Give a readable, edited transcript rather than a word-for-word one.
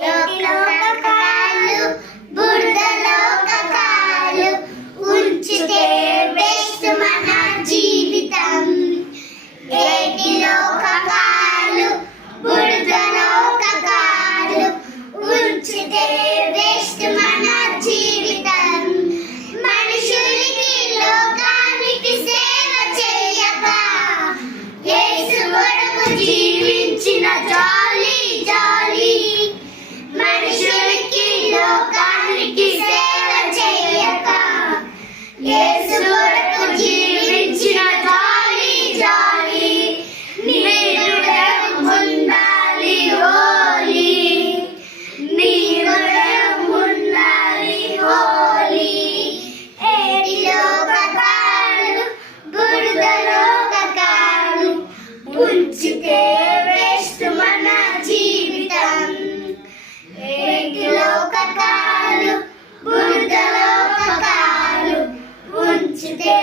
లోకకాలు బురదలో కకాలు ఉంచితే వేస్ట్ మన జీవితం. ఏటి లోకకాలు బురదలో కకాలు ఉంచితే వేస్ట్ మన జీవితం. మనుషులకి లోకానికి సేవ చేయక యేసు కొరకు జీవించిన జాలి జాలి. మనుషులకి లోకానికి సేవ చేయక యేసు కొరకు జీవించిన జాలి జాలి. నీ హృదయం ఉండాలి హోలీ, నీ హృదయం ఉండాలి హోలీ. ఏటి లోకకాలు బురదలో కకాలు ఉంచితే వేస్ట్ మన జీవితం. ఏటి లోకకాలు బురదలో కకాలు ఉంచితే